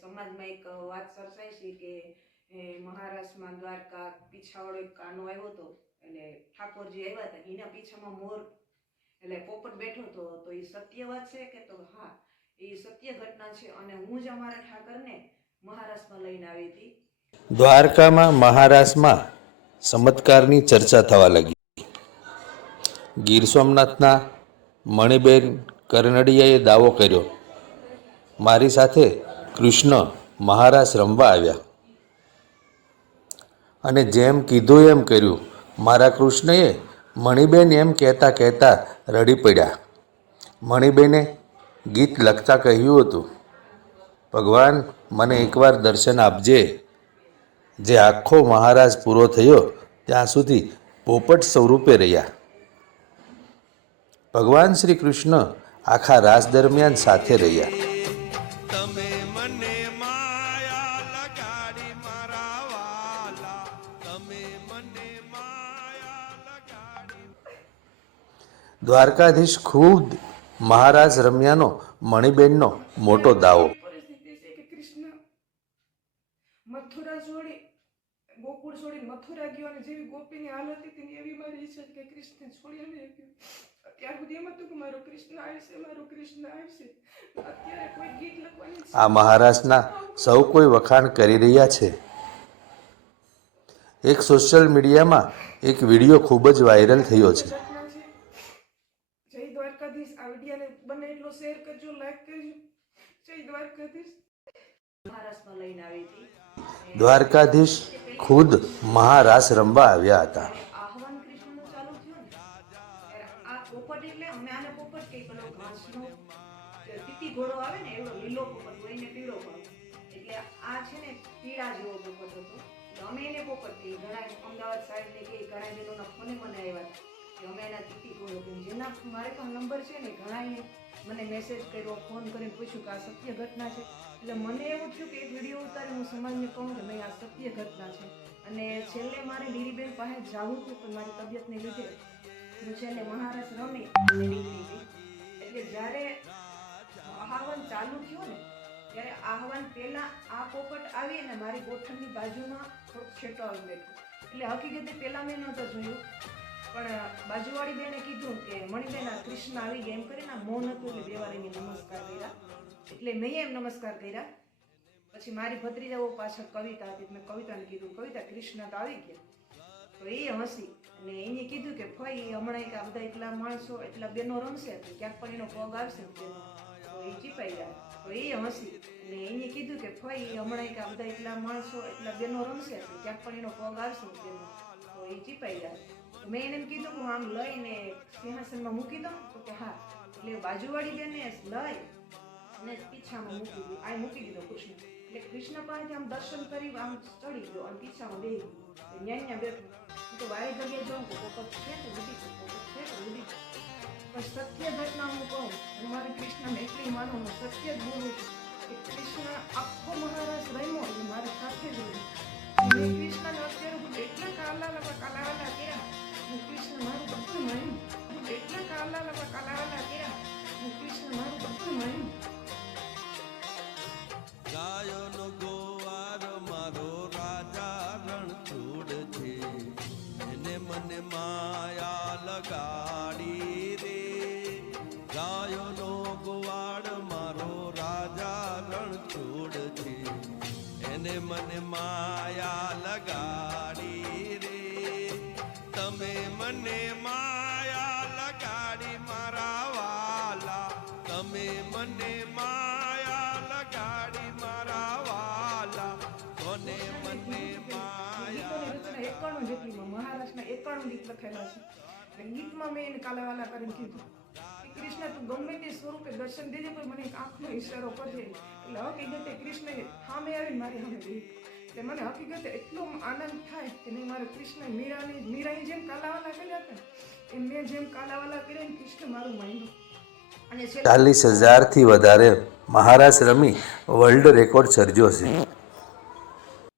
સમાજમાં એક વાત સર્જાઈ છે કે મહારાષ્ટ્રમાં દ્વારકા પીછાવાળો એક કાનો આવ્યો હતો. એટલે ઠાકોરજી આવ્યા હતા એના પીછામાં મોર, એટલે પોપટ બેઠો હતો. તો એ સત્ય વાત છે કે તો હા, એ સત્ય ઘટના છે. અને હું જ અમારા ઠાકરને મહારાષ્ટ્રમાં લઈને આવી હતી. દ્વારકામાં, મહારાષ્ટ્રમાં ચમત્કારની ચર્ચા થવા લાગી. ગીર સોમનાથના મણિબેન કરનડિયાએ દાવો કર્યો, મારી સાથે કૃષ્ણ મહારાજ રમવા આવ્યા. અને જેમ કીધું એમ કર્યું. મારા કૃષ્ણએ મણિબેન એમ કહેતા કહેતા રડી પડ્યા. મણિબેને ગીત લખતા કહ્યું હતું, ભગવાન, મને એકવાર દર્શન આપજે. જે આખો મહારાજ પૂરો થયો, ત્યાં સુધી પોપટ સ્વરૂપે રહ્યા. ભગવાન શ્રી કૃષ્ણ આખા રાસ દરમિયાન સાથે રહ્યા. દ્વારકાધીશ ખુદ મહારાજ રમ્યાનો મણિબેનનો મોટો દાવો. પરિસ્થિતિ છે કે કૃષ્ણ મથુરા છોડી ગોકુળ છોડી મથુરા ગયો અને જેવી ગોપીની હાલત હતી ને એવી મારી ઈચ્છા કે કૃષ્ણ છોડી અને અત્યાર સુધી એમ હતું કે મારો કૃષ્ણ આવશે મારો કૃષ્ણ આવશે. અત્યારે કોઈ ગીત લખવાની આ મહારાષ્ટ્રના સૌ કોઈ વખાણ કરી રહ્યા છે. એક સોશિયલ મીડિયામાં એક વીડિયો ખૂબ જ વાયરલ થયો છે ઘટના છે જય દ્વારકાધીશ આ વિડીયોને બને એટલો શેર કરજો લાઈક કરજો. જય દ્વારકાધીશ. મહારાષ્ટ્રમાં લઈને આવી હતી. દ્વારકાધીશ ખુદ મહારાસ રમવા આવ્યા હતા. આહવાન કૃષ્ણનું ચાલુ થયું ને આ પોપટ એટલે અમે આને પોપટ કઈ પેલો ઘાસનો તીતી ઘોડો આવે ને એવો લીલો પોપટ હોય ને પીળો પણ એટલે આ છે ને પીળા જેવો પોપટ હતો. અમે એને પોપટ કહીએ. ઘણા અમદાવાદ સાઈડ ને કે ઘણા જણોના ફોને મને આવ્યા હતા કે અમે એના ચૂકી ઘોડો કે જેના મારે પણ નંબર છે ને ઘણાએ મને મેસેજ કર્યો ફોન કરીને પૂછ્યું કે આ સત્ય ઘટના છે. એટલે મને એવું થયું કે એક વીડિયો ઉતારી હું સમાજને કહું કે નહીં આ સત્ય ઘટના છે. અને છેલ્લે મારે દીરીબેન પાસે જવું હતું, પણ મારી તબિયતને લીધે હું છેલ્લે મહારાષ્ટ્ર રમી નીકળી ગઈ. એટલે જ્યારે આહવાન ચાલુ થયું ને, ત્યારે આહવાન પહેલા આ પોપટ આવી અને મારી ગોઠણની બાજુમાં થોડોક છેટો આવી બેઠો. એટલે હકીકતે પહેલાં મેં નહોતો જોયું. પણ બાજુવાળી બેને કીધું કે મણિબેન આ કૃષ્ણ આવી ગયા. એમ કરીને મૌન હતું એટલે બે વાર નમસ્કાર કર્યા. એટલે મેં એમ નમસ્કાર કર્યા. પછી મારી ભત્રીજાઓ પાછળ કવિતા હતી. મેં કવિતાને કીધું, કવિતા, કૃષ્ણ તો આવી ગયા. તો એ હસી. અને એને કીધું કે, ફઈ, હમણાં એક બધા એટલા માણસો, એટલા બેનો રમશે તો ક્યાંક પણ એનો પગ આવશે. તો એ ચીપાઈ ગયા. તો એ હસી. અને એને કીધું કે, ફઈ, હમણાં એક બધા એટલા માણસો, એટલા બેનો રમશે તો ક્યાંક પણ એનો પગ આવશે. તો એ ચીપાઈ તો મેં એને એમ કીધું હું આમ લઈને સિંહાસનમાં મૂકી દઉં. તો કે હા. એટલે બાજુવાળી બેને લઈ અને પીછામાં મૂકી દીધું. આ મૂકી દીધો કૃષ્ણ. એટલે કૃષ્ણ પાસેથી આમ દર્શન કરી આમ ચડી ગયો અને પીછામાં બેસી ગયો. ન્યા ન્યા હું તો વારે જગ્યાએ જોઉં તો પોપટ છે તો ઉડી છે પોપટ છે તો ઉડી પણ સત્ય ઘટના હું કહું હું મારી કૃષ્ણને એટલી માનું હું સત્ય જ બોલું છું કે કૃષ્ણ આખો મહારાજ રહ્યો એ મારી સાથે જ રહ્યો. મેં મને માયા લગાડી રે. તમે મને માયા લગાડી મારા વાલા. તમે મને માયા લગાડી મારા વાલા. કોને મને માયા એકાણું જેટલીમાં ગીત લખેલા છે. ગીતમાં મેં એને કાલાવાલા કરીને કીધું. કૃષ્ણ તું ગમે તે સ્વરૂપે દર્શન દેજે પણ મને એક આંખનો ઈશારો કરજે. એટલે હકીકતે કૃષ્ણએ સામે આવીને મારી સામે એટલે મને હકીકતે એટલો આનંદ થાય કે નહીં મારે કૃષ્ણ મીરાની મીરાની જેમ કાલાવાલા કર્યા હતા એમ મેં જેમ કાલાવાલા કર્યા કૃષ્ણ મારું માઇન્ડ અને ચાલીસ હજારથી વધારે મહારાજ રમી વર્લ્ડ રેકોર્ડ સર્જ્યો છે.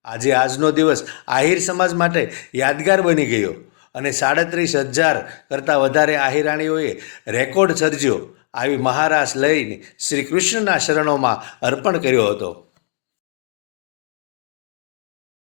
આજે આજનો દિવસ આહિર સમાજ માટે યાદગાર બની ગયો. અને સાડત્રીસ હજાર કરતાં વધારે આહિરાણીઓએ રેકોર્ડ સર્જ્યો. આવી મહારાસ લઈને શ્રી કૃષ્ણના શરણોમાં અર્પણ કર્યો હતો.